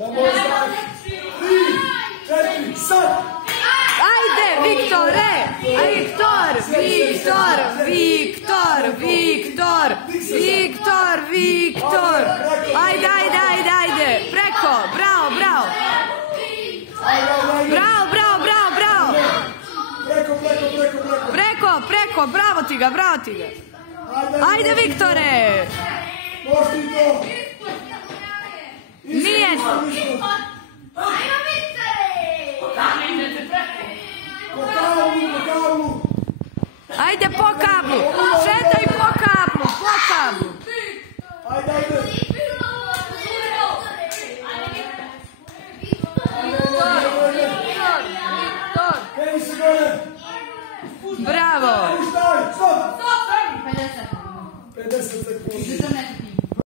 Na moj znak. 3, 4, sad! Ajde, Viktore! Viktor! Viktor! Viktor! Viktor! Viktor! Viktor! Ajde, ajde, ajde, ajde! Preko! Bravo, bravo! Bravo, bravo, bravo, bravo! Preko, preko! Bravo ti ga, bravo ti ga! Ajde, Viktore! Pošti to! Nije! Ajmo, Viktore! Po kablu! Ajde po kablu! Šetaj po kablu! Po kablu! Ajde, ajde! Kreni se gore! Bravo! Stoj, stop! 50. 50 sekundi.